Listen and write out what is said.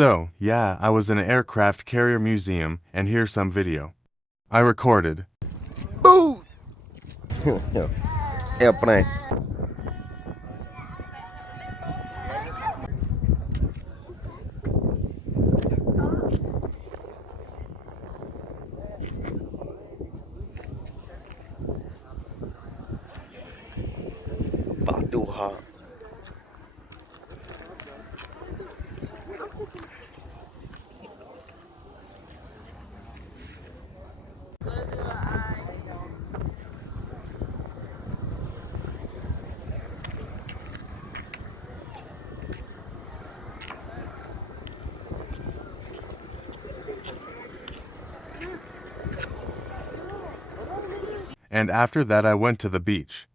So, yeah, I was in an aircraft carrier museum, and here's some video. I recorded. Boo! Airplane. Baduha. And after that I went to the beach.